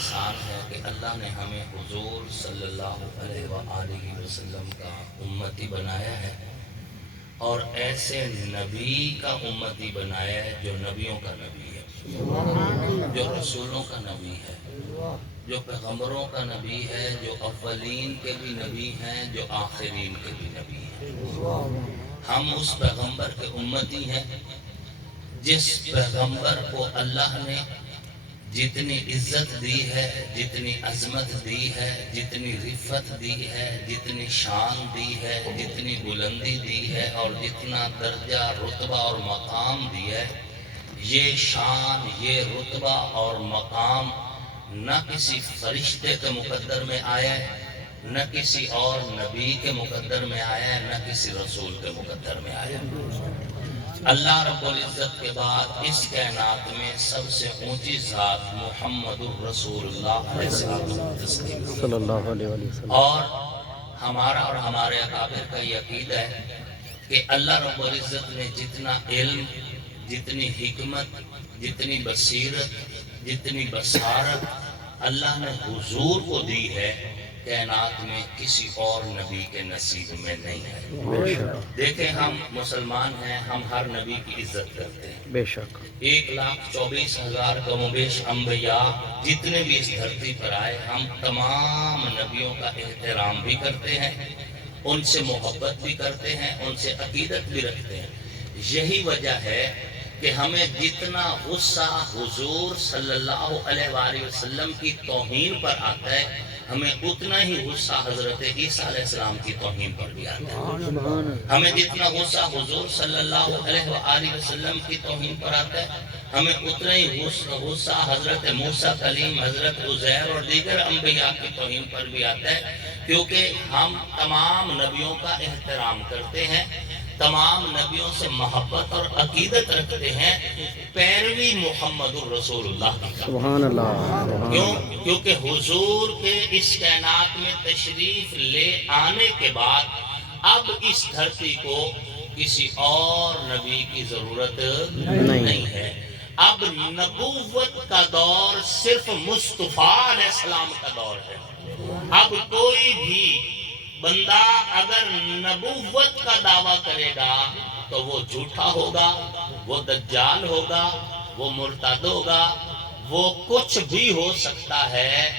احسان ہے کہ اللہ نے ہمیں حضور صلی اللہ علیہ وآلہ وسلم کا امتی بنایا ہے، اور ایسے نبی کا امتی بنایا ہے جو نبیوں کا نبی ہے، جو رسولوں کا نبی ہے، جو پیغمبروں کا نبی ہے، جو اولین کے بھی نبی ہیں، جو آخرین کے بھی نبی ہیں۔ ہم اس پیغمبر کے امتی ہیں جس پیغمبر کو اللہ نے جتنی عزت دی ہے، جتنی عظمت دی ہے، جتنی رفت دی ہے، جتنی شان دی ہے، جتنی بلندی دی ہے، اور جتنا درجہ رتبہ اور مقام دی ہے، یہ شان، یہ رتبہ اور مقام نہ کسی فرشتے کے مقدر میں آیا ہے، نہ کسی اور نبی کے مقدر میں آیا ہے، نہ کسی رسول کے مقدر میں آیا ہے۔ اللہ رب العزت کے بعد اس کائنات میں سب سے اونچی ذات محمد الرسول اللہ صلی اللہ علیہ وسلم، اور ہمارا اور ہمارے اکابر کا یہ عقیدہ ہے کہ اللہ رب العزت نے جتنا علم، جتنی حکمت، جتنی بصیرت، جتنی بصارت اللہ نے حضور کو دی ہے، کائنات میں کسی اور نبی کے نصیب میں نہیں ہے۔ بے شک دیکھیں، ہم مسلمان ہیں، ہم ہر نبی کی عزت کرتے ہیں۔ بے شک 1,24,000 کم و بیش انبیاء جتنے بھی اس دھرتی پر آئے، ہم تمام نبیوں کا احترام بھی کرتے ہیں، ان سے محبت بھی کرتے ہیں، ان سے عقیدت بھی رکھتے ہیں۔ یہی وجہ ہے کہ ہمیں جتنا غصہ حضور صلی اللہ علیہ وآلہ وسلم کی توہین پر آتا ہے، ہمیں اتنا ہی غصہ حضرت عیسیٰ علیہ السلام کی توہین پر بھی آتا ہے۔ ہمیں جتنا غصہ حضور صلی اللہ علیہ وآلہ وسلم کی توہین پر آتا ہے، ہمیں اتنا ہی غصہ حضرت موسیٰ کلیم، حضرت عزیر اور دیگر انبیاء کی توہین پر بھی آتا ہے، کیونکہ ہم تمام نبیوں کا احترام کرتے ہیں، تمام نبیوں سے محبت اور عقیدت رکھتے ہیں، پیروی محمد الرسول اللہ کی کرتے ہیں۔ سبحان اللہ، کیونکہ حضور کے اس کائنات میں تشریف لے آنے کے بعد اب اس دھرتی کو کسی اور نبی کی ضرورت نہیں ہے۔ اب نبوت کا دور صرف مصطفیٰ علیہ السلام کا دور ہے۔ اب کوئی بھی بندہ اگر نبوت کا دعویٰ کرے گا تو وہ جھوٹا ہوگا، وہ دجال ہوگا، وہ مرتد ہوگا، وہ کچھ بھی ہو سکتا ہے،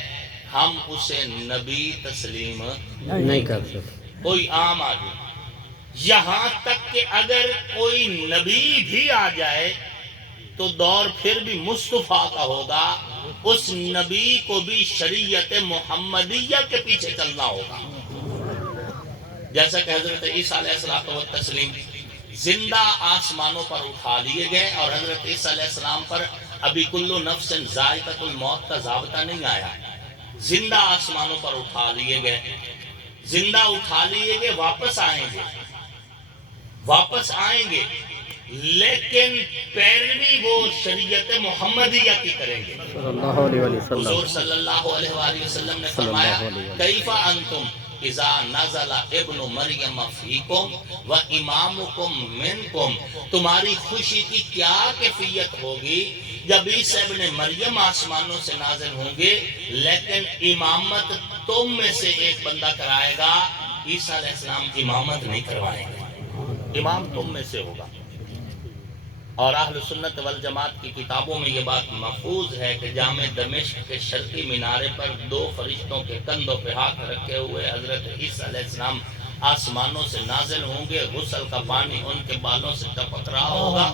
ہم اسے نبی تسلیم نہیں کر سکتے۔ کوئی عام آدمی، یہاں تک کہ اگر کوئی نبی بھی آ جائے تو دور پھر بھی مصطفیٰ کا ہوگا، اس نبی کو بھی شریعت محمدیہ کے پیچھے چلنا ہوگا۔ جیسا کہ حضرت عیسیٰ علیہ السلام زندہ آسمانوں پر اٹھا لیے گئے، اور حضرت عیسیٰ علیہ السلام پر ابھی کل نفس ذائقۃ الموت کا ضابطہ نہیں آیا، زندہ آسمانوں پر اٹھا لیے گئے، زندہ اٹھا لیے گئے، واپس آئیں گے، لیکن پیروی وہ شریعت محمدیہ کی کریں گے۔ صلی اللہ علیہ وسلم، حضور صلی اللہ علیہ وآلہ وسلم نے فرمایا، کیف انتم اذا نزل ابن مریم فیکم و امامکم منکم، تمہاری خوشی کی کیا کیفیت ہوگی جب عیسیٰ ابن مریم آسمانوں سے نازل ہوں گے لیکن امامت تم میں سے ایک بندہ کرائے گا، عیسیٰ علیہ السلام امامت نہیں کروائیں گے، امام تم میں سے ہوگا۔ اور اہل سنت والجماعت کی کتابوں میں یہ بات محفوظ ہے کہ جامع دمشق کے شرقی مینارے پر 2 فرشتوں کے کندھوں پہ ہاتھ رکھے ہوئے حضرت عیسیٰ علیہ السلام آسمانوں سے نازل ہوں گے، غسل کا پانی ان کے بالوں سے ٹپک رہا ہوگا،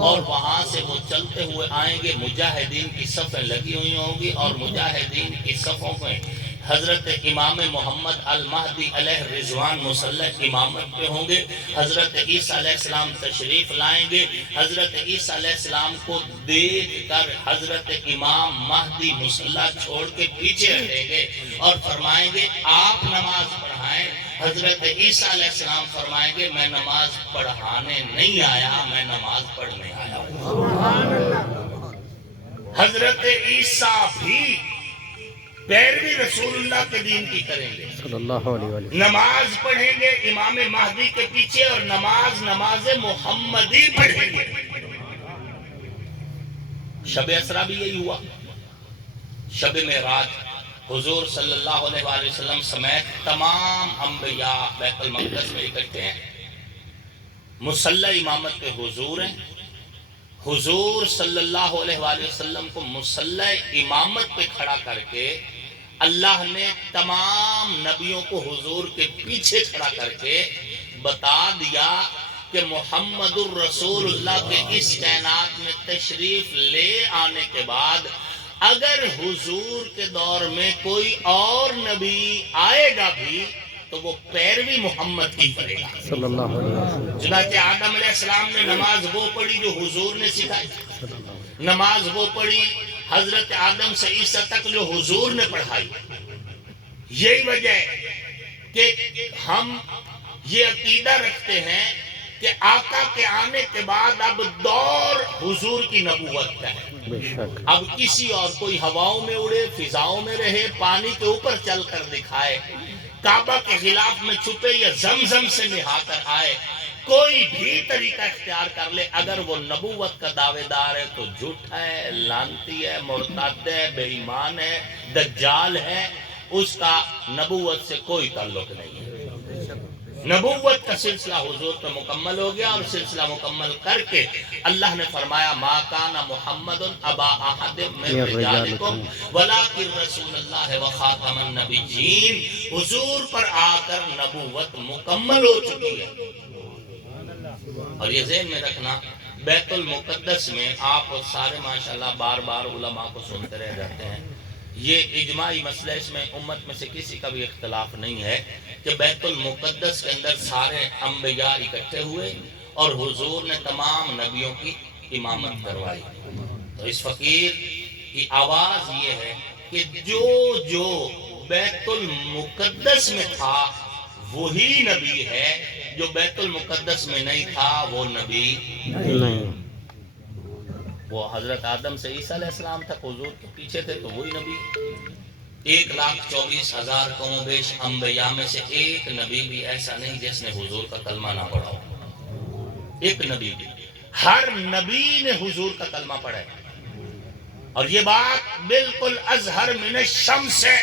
اور وہاں سے وہ چلتے ہوئے آئیں گے، مجاہدین کی صفیں لگی ہوئی ہوں گی، اور مجاہدین کی صفوں میں حضرت امام محمد المہدی علیہ رضوان مسلح امامت پہ ہوں گے، حضرت عیسیٰ علیہ السلام تشریف لائیں گے، حضرت عیسیٰ علیہ السلام کو دیکھ کر حضرت امام مہدی مسلح چھوڑ کے پیچھے رہیں گے اور فرمائیں گے آپ نماز پڑھائیں۔ حضرت عیسیٰ علیہ السلام فرمائیں گے میں نماز پڑھانے نہیں آیا، میں نماز پڑھنے آیا ہوں۔ حضرت عیسیٰ بھی پیروی رسول اللہ کے دین کی کریں گے، صلی اللہ علیہ وسلم، نماز پڑھیں گے امام مہدی کے پیچھے، اور نماز محمدی پڑھیں گے۔ شب اسرا بھی یہی ہوا، شب معراج حضور صلی اللہ علیہ وآلہ وسلم سمیت تمام انبیاء بیت المقدس میں اکٹھے ہیں، مصلی امامت پہ حضور ہیں۔ حضور صلی اللہ علیہ وآلہ وسلم کو مصلی امامت پہ کھڑا کر کے اللہ نے تمام نبیوں کو حضور کے پیچھے کھڑا کر کے بتا دیا کہ محمد الرسول اللہ کے اس کائنات میں تشریف لے آنے کے بعد اگر حضور کے دور میں کوئی اور نبی آئے گا بھی تو وہ پیروی محمد کی کرے گا صلی اللہ علیہ وسلم۔ چنانچہ آدم علیہ السلام نے نماز وہ پڑھی جو حضور نے سکھائی، نماز وہ پڑھی حضرت آدم سے عیسیٰ تک جو حضور نے پڑھائی۔ یہی وجہ ہے کہ ہم یہ عقیدہ رکھتے ہیں کہ آقا کے آنے کے بعد اب دور حضور کی نبوت کا ہے۔ بے شک اب کسی اور کوئی ہواؤں میں اڑے، فضاؤں میں رہے، پانی کے اوپر چل کر دکھائے، کعبہ کے غلاف میں چھپے یا زمزم سے نہا کر آئے، کوئی بھی طریقہ اختیار کر لے، اگر وہ نبوت کا دعوے دار ہے تو جھوٹا ہے، لعنتی ہے، مرتد ہے، بے ایمان ہے، دجال ہے، اس کا نبوت سے کوئی تعلق نہیں ہے۔ نبوت کا سلسلہ حضور پہ مکمل ہو گیا، اور سلسلہ مکمل کر کے اللہ نے فرمایا ما کان محمد ابا احد من رجالکم ولکن رسول اللہ وخاتم النبیین۔ حضور پر آ کر نبوت مکمل ہو چکی ہے۔ اور یہ ذہن میں رکھنا، بیت المقدس میں آپ سارے ماشاءاللہ بار بار علماء کو سنتے رہ جاتے ہیں، یہ اجماعی مسئلہ، اس میں امت میں سے کسی کا بھی اختلاف نہیں ہے کہ بیت المقدس کے اندر سارے انبیاء اکٹھے ہوئے اور حضور نے تمام نبیوں کی امامت کروائی۔ تو اس فقیر کی آواز یہ ہے کہ جو بیت المقدس میں تھا وہی نبی ہے، جو بیت المقدس میں نہیں تھا وہ نبی نہیں۔ وہ حضرت آدم سے عیسیٰ علیہ السلام تک حضور کے پیچھے تھے تو وہی نبی۔ 1,24,000 کم و بیش انبیاء میں سے ایک نبی بھی ایسا نہیں جس نے حضور کا کلمہ نہ پڑھا ہو، ایک نبی بھی، ہر نبی نے حضور کا کلمہ پڑھا ہے۔ اور یہ بات بالکل ازہر من الشمس ہے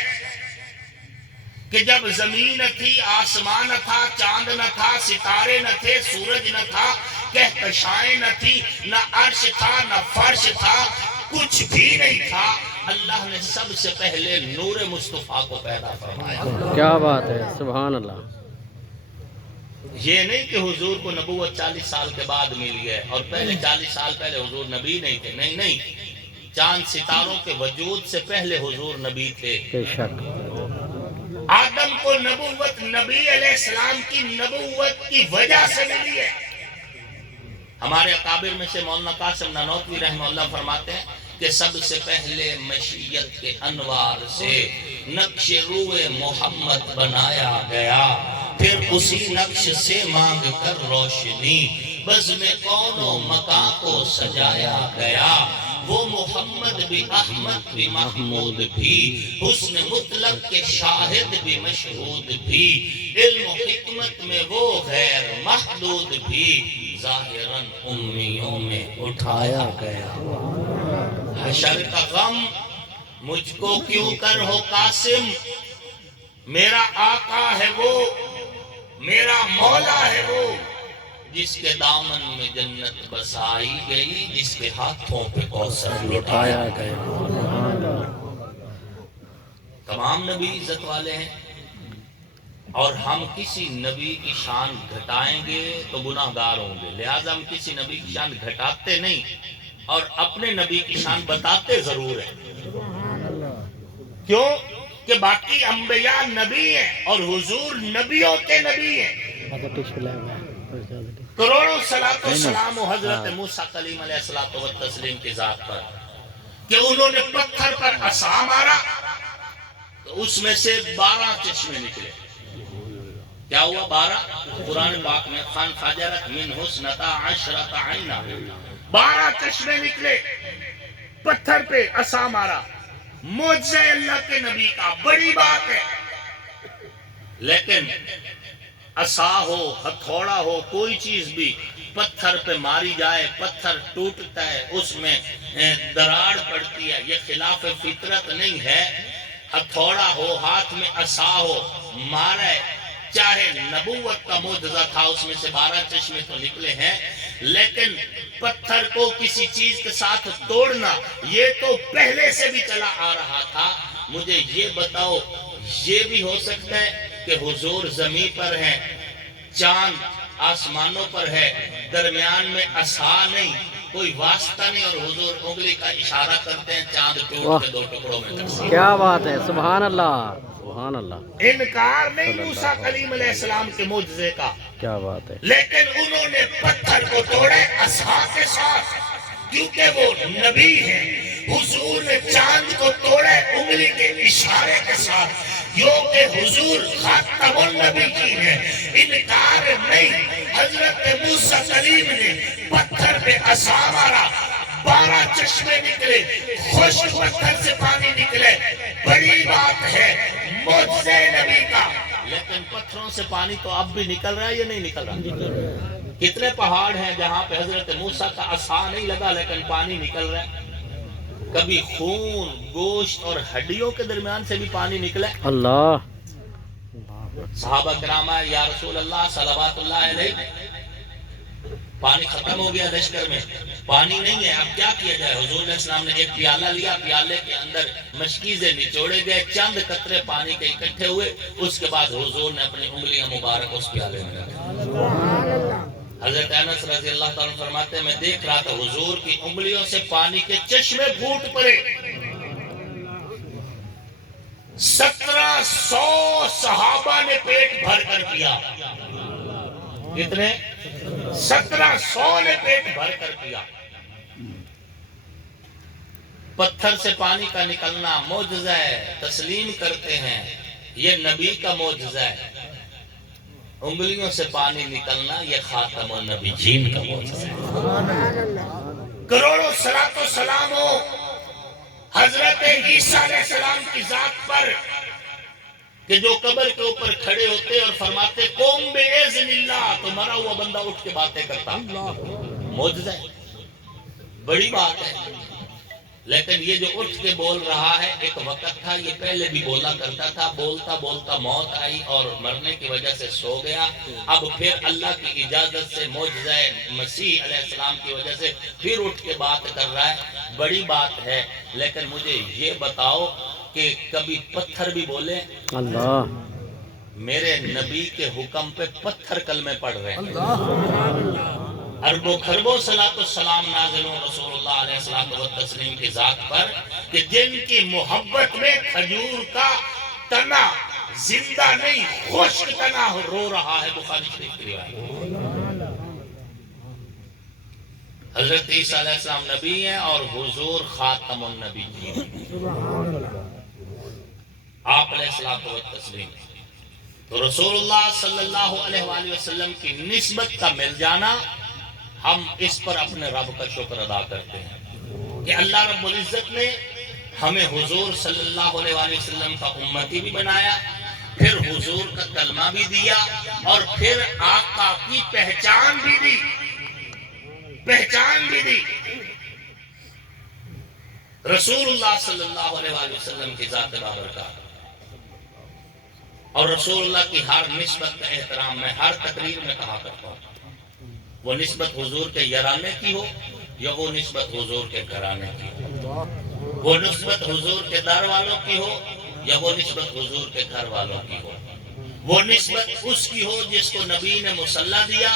کہ جب زمین نہ تھی، آسمان نہ تھا، چاند نہ تھا، ستارے نہ تھے، سورج نہ تھا، کہکشائیں نہ تھی، نہ عرش تھا، نہ فرش تھا، کچھ بھی نہیں تھا، اللہ نے سب سے پہلے نور مصطفیٰ کو پیدا فرمایا۔ کیا بات ہے، سبحان اللہ۔ یہ نہیں کہ حضور کو نبوت 40 سال کے بعد ملی ہے اور پہلے 40 سال پہلے حضور نبی نہیں تھے، نہیں، چاند ستاروں کے وجود سے پہلے حضور نبی تھے۔ بے شک آدم کو نبوت نبی علیہ السلام کی نبوت کی وجہ سے ملی ہے۔ ہمارے اکابر میں سے مولانا قاسم نانوتوی رحمہ اللہ فرماتے ہیں کہ سب سے پہلے مشیت کے انوار سے نقش روئے محمد بنایا گیا، پھر اسی نقش سے مانگ کر روشنی بزم کون و مکان کو سجایا گیا۔ وہ محمد بھی احمد بھی محمود بھی، حسن مطلق کے شاہد بھی مشہود بھی، علم و حکمت میں وہ غیر محدود بھی، ظاہراً امیوں میں اٹھایا گیا۔ حشر کا غم مجھ کو کیوں کر ہو قاسم، میرا آقا ہے وہ، میرا مولا ہے وہ، جس کے دامن میں جنت بسائی گئی، جس کے ہاتھوں پہ کوثر لٹایا گیا۔ تمام نبی عزت والے ہیں، اور ہم کسی نبی کی شان گھٹائیں گے تو گناہ گار ہوں گے، لہٰذا ہم کسی نبی کی شان گھٹاتے نہیں اور اپنے نبی کی شان بتاتے ضرور ہیں۔ کیوں کہ باقی انبیاء نبی ہیں اور حضور نبیوں کے نبی ہیں۔ کروڑوں صلاۃ و سلام و حضرت موسیٰ کلیم علیہ الصلوۃ والتسلیم کی ذات پر کہ انہوں نے پتھر پر عصا مارا تو اس میں سے 12 چشمے نکلے۔ کیا ہوا 12؟ قرآن پاک میں خان فجرت من حسنتا عشرت عینا، 12 چشمے نکلے، پتھر پہ عصا مارا، معجزہ اللہ کے نبی کا، بڑی بات ہے۔ لیکن عصا ہو، ہتھوڑا ہو، کوئی چیز بھی پتھر پہ ماری جائے، پتھر ٹوٹتا ہے، اس میں دراڑ پڑتی ہے، یہ خلاف فطرت نہیں ہے؟ ہتھوڑا ہو، ہاتھ میں عصا ہو، مارے، چاہے نبوت کا معجزہ تھا، اس میں سے 12 چشمے تو نکلے ہیں، لیکن پتھر کو کسی چیز کے ساتھ توڑنا یہ تو پہلے سے بھی چلا آ رہا تھا۔ مجھے یہ بتاؤ، یہ بھی ہو سکتا ہے کہ حضور زمین پر ہیں، چاند آسمانوں پر ہے، درمیان میں عصا نہیں، کوئی واسطہ نہیں، اور حضور انگلی کا اشارہ کرتے ہیں، چاند ٹوٹ کے 2 ٹکڑوں میں تقسیم۔ کیا بات ہے، سبحان اللہ، سبحان اللہ، انکار نہیں موسیٰ کلیم علیہ السلام کے معجزے کا، کیا بات ہے، لیکن انہوں نے پتھر کو توڑے عصا کے ساتھ، کیونکہ وہ نبی ہیں۔ حضور نے چاند کو توڑے انگلی کے اشارے کے ساتھ، کہ حضور خاتم النبیین ہیں۔ انکار نہیں، حضرت موسیٰ کلیم نے پتھر پہ عصا مارا، 12 چشمے نکلے، خشک پتھر سے پانی نکلے، بڑی بات ہے، معجزے نبی کا۔ لیکن پتھروں سے پانی تو اب بھی نکل رہا ہے یا نہیں نکل رہا؟ کتنے پہاڑ ہیں جہاں پہ حضرت موسیٰ کا عصا نہیں لگا لیکن پانی نکل رہا ہے؟ کبھی خون، گوشت اور ہڈیوں کے درمیان سے بھی پانی نکلے؟ اللہ، صحابہ کرام آئے، یا رسول اللہ صلوات اللہ علیہ، پانی ختم ہو گیا لشکر میں، پانی نہیں ہے، اب کیا کیا جائے؟ حضور علیہ السلام نے ایک پیالہ لیا، پیالے کے اندر مشکیزیں نچوڑے گئے، چند قطرے پانی کے اکٹھے ہوئے، اس کے بعد حضور نے اپنی انگلیاں مبارک اس پیالے میں رکھی۔ حضرت انس رضی اللہ تعالیٰ فرماتے ہیں، میں دیکھ رہا تھا حضور کی انگلیوں سے پانی کے چشمے پھوٹ پڑے۔ 1700 صحابہ نے پیٹ بھر کر پیا۔ کتنے؟ 1700 نے پیٹ بھر کر پیا۔ پتھر سے پانی کا نکلنا معجزہ ہے، تسلیم کرتے ہیں، یہ نبی کا معجزہ ہے۔ انگلیوں سے پانی نکلنا یہ خاتم النبیین کا معجزہ ہے۔ کروڑوں صلاۃ و سلام ہو حضرت عیسیٰ علیہ السلام کی ذات پر، کہ جو قبر کے اوپر کھڑے ہوتے اور فرماتے قوم باذن اللہ، تو مرا ہوا بندہ اٹھ کے باتیں کرتا۔ معجزہ ہے، بڑی بات ہے۔ لیکن یہ جو اٹھ کے بول رہا ہے، ایک وقت تھا یہ پہلے بھی بولا کرتا تھا، بولتا بولتا موت آئی اور مرنے کی وجہ سے سو گیا، اب پھر اللہ کی اجازت سے معجزہ مسیح علیہ السلام کی وجہ سے پھر اٹھ کے بات کر رہا ہے، بڑی بات ہے۔ لیکن مجھے یہ بتاؤ کہ کبھی پتھر بھی بولے؟ اللہ، میرے نبی کے حکم پہ پتھر کلمے پڑھ رہے ہیں۔ اربوں خربوں صلاۃ السلام نازلوں رسول اللہ علیہ السلام و تسلیم کی ذات پر، کہ جن کی محبت میں کھجور کا تنا زندہ نہیں، خشک تنا رو رہا ہے، بخاری شریف کی روایت۔ حضرت عیسیٰ علیہ السلام نبی ہیں اور حضور خاتم النبیین، آپ علیہ السلام و تسلیم۔ تو رسول اللہ صلی اللہ علیہ وآلہ وسلم کی نسبت کا مل جانا، ہم اس پر اپنے رب کا شکر ادا کرتے ہیں کہ اللہ رب العزت نے ہمیں حضور صلی اللہ علیہ وآلہ وسلم کا امتی بھی بنایا، پھر حضور کا کلمہ بھی دیا، اور پھر آقا کی پہچان بھی دی، پہچان بھی دی۔ رسول اللہ صلی اللہ علیہ وآلہ وسلم کی ذات بابرکات، اور رسول اللہ کی ہر نسبت کا احترام میں ہر تقریر میں کہا کرتا ہوں، وہ نسبت حضور کے یارانے کی ہو یا وہ نسبت حضور کے گھرانے کی ہو، وہ نسبت حضور کے در والوں کی ہو یا وہ نسبت حضور کے گھر والوں کی ہو، وہ نسبت اس کی ہو جس کو نبی نے مصلی دیا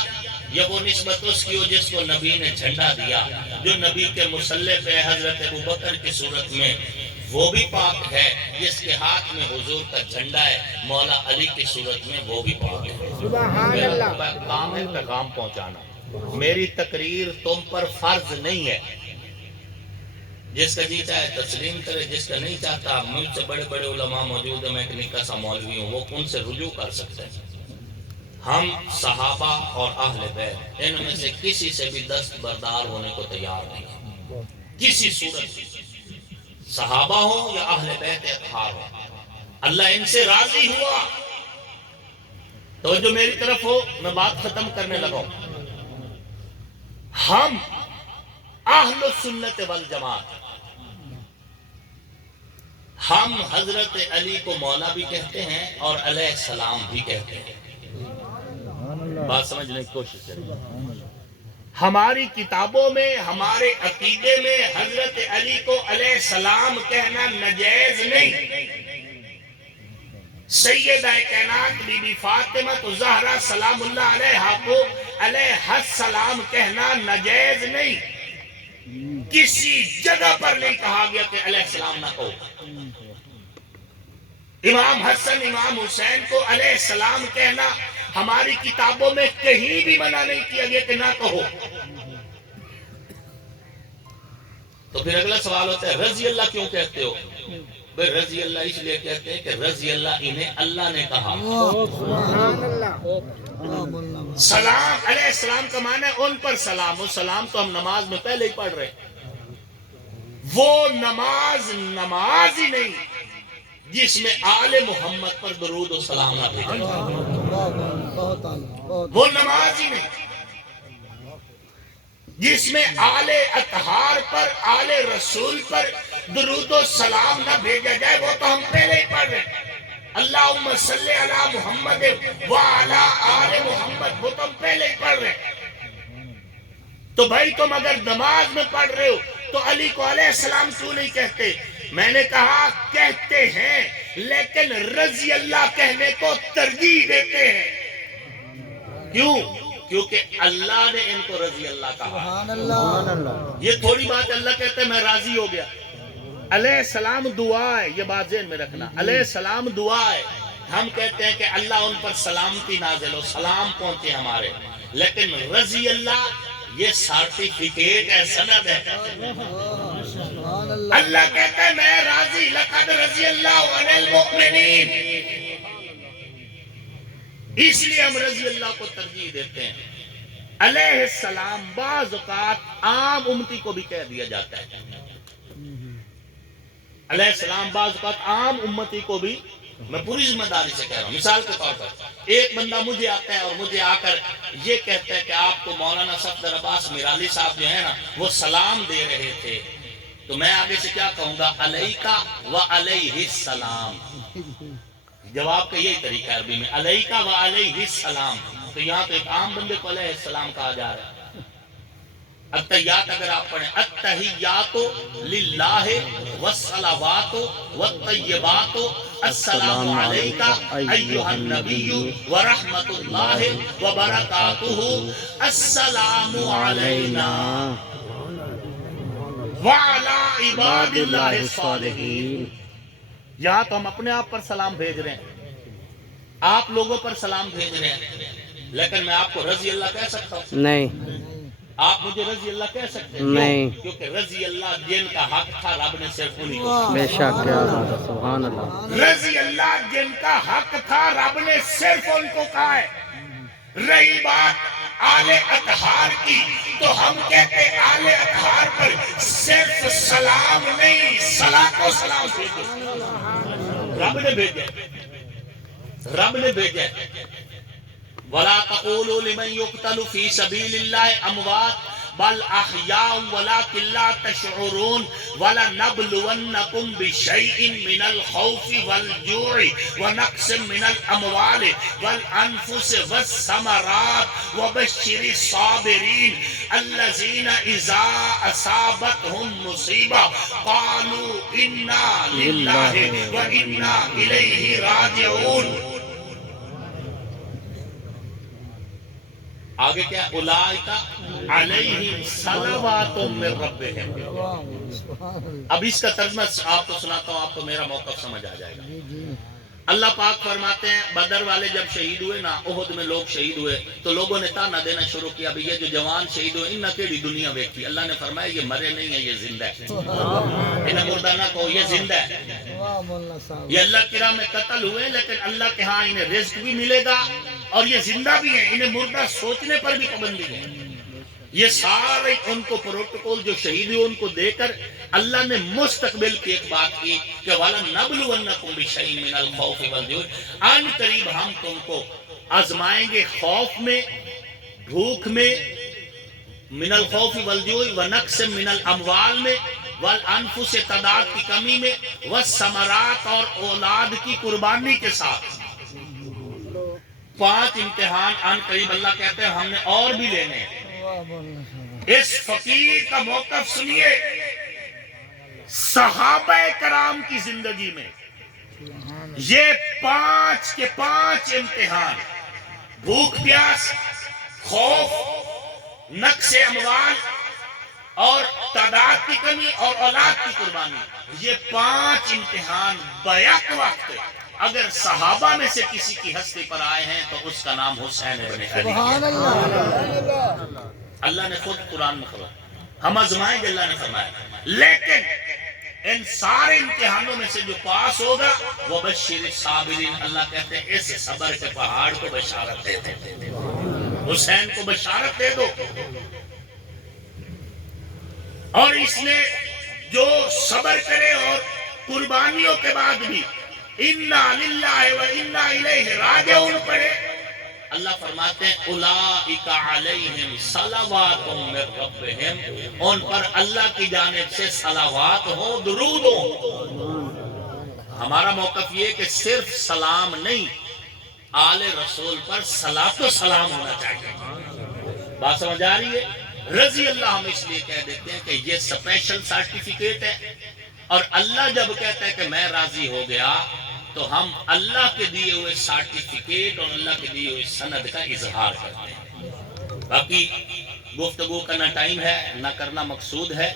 یا وہ نسبت اس کی ہو جس کو نبی نے جھنڈا دیا۔ جو نبی کے مصلی پہ حضرت ابوبکر کی صورت میں وہ بھی پاک ہے، جس کے ہاتھ میں حضور کا جھنڈا ہے مولا علی کی صورت میں وہ بھی پاک ہے۔ میرا کام ہے پیغام پہنچانا، میری تقریر تم پر فرض نہیں ہے، جس کا جی چاہے تسلیم کرے، جس کا نہیں چاہتا، مجھ سے بڑے بڑے علماء موجود ہیں، میں ایک نکا سا مولوی ہوں، وہ ان سے رجوع کر سکتے ہیں۔ ہم صحابہ اور اہل بیت ان میں سے کسی سے بھی دستبردار ہونے کو تیار نہیں ہیں، کسی صورت سے، صحابہ ہوں یا اہل بیت اطہار ہوں۔ اللہ ان سے راضی ہوا تو جو میری طرف ہو، میں بات ختم کرنے لگا ہوں۔ ہم اہل سنت والجماعت، ہم حضرت علی کو مولا بھی کہتے ہیں اور علیہ السلام بھی کہتے ہیں. بات سمجھنے کی کوشش کریں. ہماری کتابوں میں، ہمارے عقیدے میں حضرت علی کو علیہ السلام کہنا ناجائز نہیں. سیدہ کائنات بی بی فاطمہ الزہرا سلام اللہ علیہا کو علیہ السلام کہنا ناجائز نہیں. کسی جگہ پر نہیں کہا گیا کہ علیہ السلام نہ کہو. امام حسن امام حسین کو علیہ السلام کہنا ہماری کتابوں میں کہیں بھی منع نہیں کیا گیا کہ نہ کہو. تو پھر اگلا سوال ہوتا ہے رضی اللہ کیوں کہتے ہو؟ بھئی رضی اللہ اس لیے کہتے ہیں کہ رضی اللہ انہیں اللہ نے کہا. سلام علیہ السلام کا معنی ہے ان پر سلام. و سلام تو ہم نماز میں پہلے ہی پڑھ رہے ہیں. وہ نماز ہی نہیں جس میں آل محمد پر درود و سلام نہ بھیجا جائے. وہ نماز ہی نہیں جس میں آل اطہار پر، آل رسول پر درود و سلام نہ بھیجا جائے. وہ تو ہم پہلے ہی پڑھ رہے ہیں. اللہم صلی علی محمد وعلی آل محمد، وہ تو ہم پہلے ہی پڑھ رہے ہیں. تو بھائی تم اگر نماز میں پڑھ رہے ہو تو علی کو علیہ السلام کیوں نہیں کہتے؟ میں نے کہا کہتے ہیں لیکن رضی اللہ کہنے کو ترجیح دیتے ہیں. کیوں؟ کیونکہ اللہ نے ان کو رضی اللہ کہا. یہ تھوڑی بات اللہ کہتے ہیں میں راضی ہو گیا. علیہ السلام دعا ہے، یہ بات ذہن میں رکھنا. علیہ السلام دعا ہے. ہم کہتے ہیں کہ اللہ ان پر سلامتی نازل ہو، سلام پہنچے ہمارے. لیکن رضی اللہ یہ سرٹیفکیٹ ہے، سند ہے. اللہ کہتا ہے میں راضی، لقد رضی اللہ عن المؤمنین. اس لیے ہم رضی اللہ کو ترجیح دیتے ہیں. علیہ السلام بعض اوقات عام امتی کو بھی کہہ دیا جاتا ہے. علیہ السلام بعض اوقات عام امتی کو بھی، میں پوری ذمہ داری سے کہہ رہا ہوں. مثال کے طور پر ایک بندہ مجھے آتا ہے اور مجھے آ کر یہ کہتا ہے کہ آپ کو مولانا صفدر عباس میرالی صاحب جو ہے نا وہ سلام دے رہے تھے. تو میں آگے سے کیا کہوں گا؟ علیکہ و علیہ السلام. جواب کا یہی طریقہ عربی میں، علیکہ و علیہ السلام. تو یہاں تو ایک عام بندے کو علیہ السلام کہا جا رہا ہے. التحیات اگر آپ پڑھیں، التحیات للہ والصلوات والطیبات السلام علیکہ ایہا النبی ورحمت اللہ وبرکاتہ السلام علینا وعلی عباد اللہ الصالحین. یہاں تو ہم اپنے آپ پر سلام بھیج رہے ہیں، آپ لوگوں پر سلام بھیج رہے ہیں. لیکن میں آپ کو رضی اللہ کہہ سکتا ہوں؟ نہیں. آپ مجھے رضی اللہ کہہ سکتے ہیں؟ نہیں. کیونکہ رضی اللہ جن کا حق تھا رب نے صرف انہی کو. بے شک، کیا بات ہے، سبحان اللہ. رضی اللہ جن کا حق تھا رب نے صرف ان کو کہا ہے. رہی بات آل اطہار کی تو ہم کہتے آل اطہار پر صرف سلام نہیں، صلاۃ و سلام بھیجو. رب نے بھیجا، رب نے بھیجا. وَلَا تَقُولُوا لِمَنْ يُقْتَلُ فِي سَبِيلِ اللَّهِ أَمْوَاتٌ بَلْ أَحْيَاءٌ وَلَكِنْ لَا تَشْعُرُونَ وَلَنَبْلُوَنَّكُمْ بِشَيْءٍ مِّنَ الْخَوْفِ وَالْجُوعِ وَنَقْصٍ مِّنَ الْأَمْوَالِ وَالْأَنفُسِ وَالثَّمَرَاتِ وَبَشِّرِ الصَّابِرِينَ الَّذِينَ إِذَا أَصَابَتْهُمْ مُصِيبَةٌ قَالُوا إِنَّا لِلَّهِ وَإِنَّا إِلَيْهِ راجعون. آگے کیا؟ اولئک علیہم صلوات من ربہم. اب اس کا ترجمہ آپ کو سناتا ہوں، آپ کو میرا موقف سمجھ آ جائے گا. اللہ پاک فرماتے ہیں بدر والے جب شہید ہوئے نا، احد میں لوگ شہید ہوئے تو لوگوں نے تانا دینا شروع کیا بھی یہ جو جوان شہید ہوئے انہاں کیڑی دنیا ویکھی. اللہ نے فرمایا یہ مرے نہیں ہیں، یہ زندہ ہے. انہیں مردہ نہ کہو، یہ زندہ ہے. یہ اللہ کی راہ میں قتل ہوئے لیکن اللہ کے ہاں انہیں رزق بھی ملے گا اور یہ زندہ بھی ہیں. انہیں مردہ سوچنے پر بھی پابندی ہے. یہ سارے ان کو پروٹوکول جو شہید ہوئے ان کو دے کر اللہ نے مستقبل کی ایک بات کی کہ وَلَنَبْلُوَنَّكُمْ بِشَيْءٍ مِّنَ الْخَوْفِ وَالْجُوعِ. ان قریب ہم تم کو آزمائیں گے خوف میں، بھوک میں، من الخوف والجوع ونقص من الاموال میں، والانفس تعداد کی کمی میں، والثمرات اور اولاد کی قربانی کے ساتھ 5 امتحان ان قریب اللہ کہتے ہیں ہم نے اور بھی لینے ہیں۔ اس فقیر کا موقف سنیے، صحابہ کرام کی زندگی میں یہ 5 کے 5 امتحان، بھوک پیاس، خوف، نقص اموال اور تعداد کی کمی اور اولاد کی قربانی، یہ 5 امتحان بیک وقت اگر صحابہ میں سے کسی کی ہستی پر آئے ہیں تو اس کا نام حسین ابن علی۔ اللہ نے خود قرآن میں فرمایا ہم آزمائیں گے، اللہ نے فرمایا، لیکن ان سارے امتحانوں میں سے جو پاس ہوگا وہ بشیر الصابرین، اللہ کہتے ہیں اس صبر کے پہاڑ کو بشارت دے دو، حسین کو بشارت دے دو۔ اور اس نے جو صبر کرے اور قربانیوں کے بعد بھی انا للہ و انا الیہ راجعون پڑھے، اللہ فرماتے ہیں اولئک علیہم صلوات من ربہم، ان پر اللہ کی جانب سے صلوات ہو، درود ہو۔ ہمارا موقف یہ کہ صرف سلام نہیں، آل رسول پر صلاۃ و سلام ہونا چاہیے۔ بات سمجھ آ رہی ہے؟ رضی اللہ ہم اس لیے کہہ دیتے ہیں کہ یہ سپیشل سرٹیفکیٹ ہے، اور اللہ جب کہتا ہے کہ میں راضی ہو گیا تو ہم اللہ کے دیے ہوئے سرٹیفکیٹ اور اللہ کے دیے ہوئے سند کا اظہار کرتے ہیں۔ باقی گفتگو کرنا ٹائم ہے، نہ کرنا مقصود ہے۔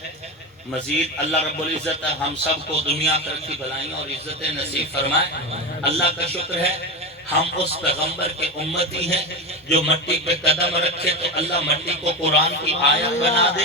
مزید اللہ رب العزت ہم سب کو دنیا ترقی بلائیں اور عزت نصیب فرمائے۔ اللہ کا شکر ہے ہم اس پیغمبر کے امتی ہیں جو مٹی پہ قدم رکھے تو اللہ مٹی کو قرآن کی آیت بنا دے،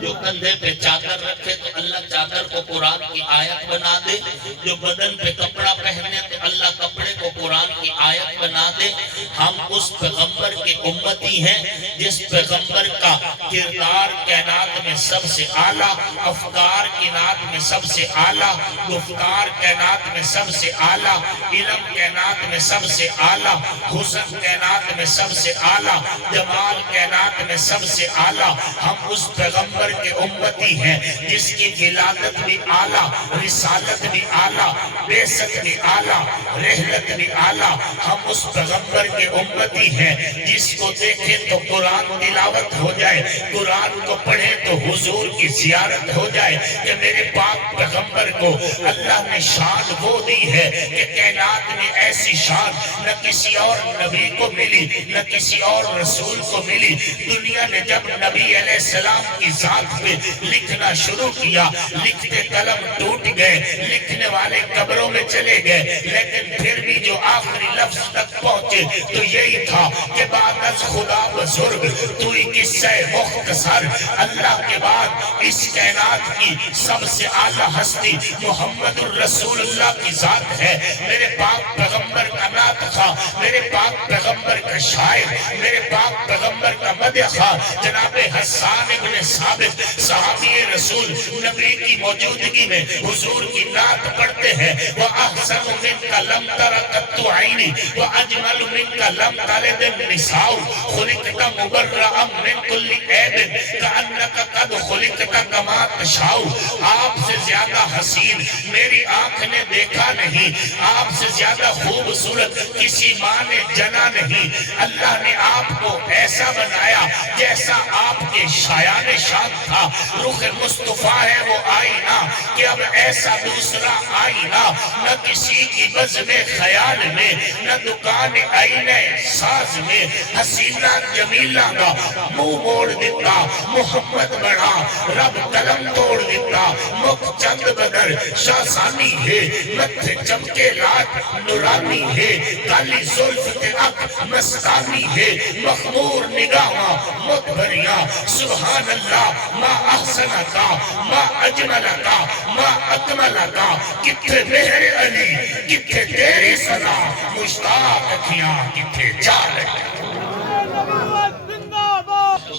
جو کندھے پہ چادر رکھے تو اللہ چادر کو قرآن کی آیت بنا دے، جو بدن پہ کپڑا پہنے تو اللہ کپڑے کو قرآن کی آیت بنا دے۔ ہم اس پیغمبر کے امتی ہیں جس پیغمبر کا کردار کائنات میں سب سے اعلیٰ، افکار کائنات میں سب سے اعلیٰ، گفتار کائنات میں سب سے اعلیٰ، علم کائنات میں سب سے اعلیٰ، حسن کائنات میں سب سے اعلیٰ، جمال کائنات میں سب سے اعلیٰ۔ ہم اس پیغمبر کے امتی ہیں جس کی ولادت بھی اعلیٰ، رسالت بھی اعلیٰ، بعثت بھی اعلیٰ، رحلت بھی اعلیٰ۔ ہم اس پیغمبر کے امتی ہیں جس کو دیکھیں تو قرآن تلاوت ہو جائے، قرآن کو پڑھیں تو حضور کی زیارت ہو جائے، کہ میرے پاک پیغمبر کو اللہ نے شان وہ دی ہے کہ کائنات میں ایسی شان نہ کسی اور نبی کو ملی، نہ کسی اور رسول کو ملی۔ دنیا نے جب نبی علیہ السلام کی ذات پہ لکھنا شروع کیا، لکھتے قلم ٹوٹ گئے، لکھنے والے قبروں میں چلے گئے، لیکن پھر بھی جو آخری لفظ تک پہنچے تو یہی تھا کہ بعد از خدا بزرگ تو ہی قصہ مختصر، اللہ کے بعد اس کائنات کی سب سے اعلیٰ ہستی محمد الرسول اللہ کی ذات ہے۔ میرے پاک پیغمبر کا نعت خواہ، میرے پاک پیغمبر کا شاعر، میرے پاک پیغمبر کا مدح خواہ جناب حسان ابن ثابت صحابی رسول نبی کی موجودگی میں حضور کی نعت پڑھتے ہیں۔ وَأَحْسَنُ مِنْكَ لَمْ تَرَ قَطُّ عَيْنِي وَأَجْمَلُ مِنْكَ لَمْ تَلِدِ النِّسَاءُ خُلِقْتَ مُبَرَّأً مِنْ كُلِّ عَيْبٍ كَأَنَّكَ قَدْ خُلِقْتَ كَمَا تَشَاءُ۔ آپ سے زیادہ حسین میری آنکھ نے دیکھا نہیں، آپ سے زیادہ خوبصورت کسی ماں نے جنا نہیں۔ اللہ نے آپ کو ایسا بنایا جیسا آپ کے شایان شان تھا۔ رخ مصطفیٰ ہے وہ آئینہ کہ اب ایسا دوسرا آئینہ نہ کسی کی بزم خیال میں، نہ دکان آئینہ ساز میں۔ حسینہ جمیلہ کا منہ موڑ دیتا محمد بڑا، رب قلم توڑ دیتا مکھ چند بدر شاسانی ہے، متھے چمکے رات نورانی ہے، کالی زلف کے اک مستانی ہے، مخمور نگاہاں مدبریاں۔ سبحان اللہ ما احسنکا ما اجملکا ما اکملکا، کتھے مہر علی کتھے تیری صدا، مشتاق اکھیاں کتھے جال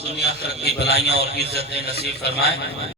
دنیا ترقی بلائیاں اور عزت نصیب فرمائے۔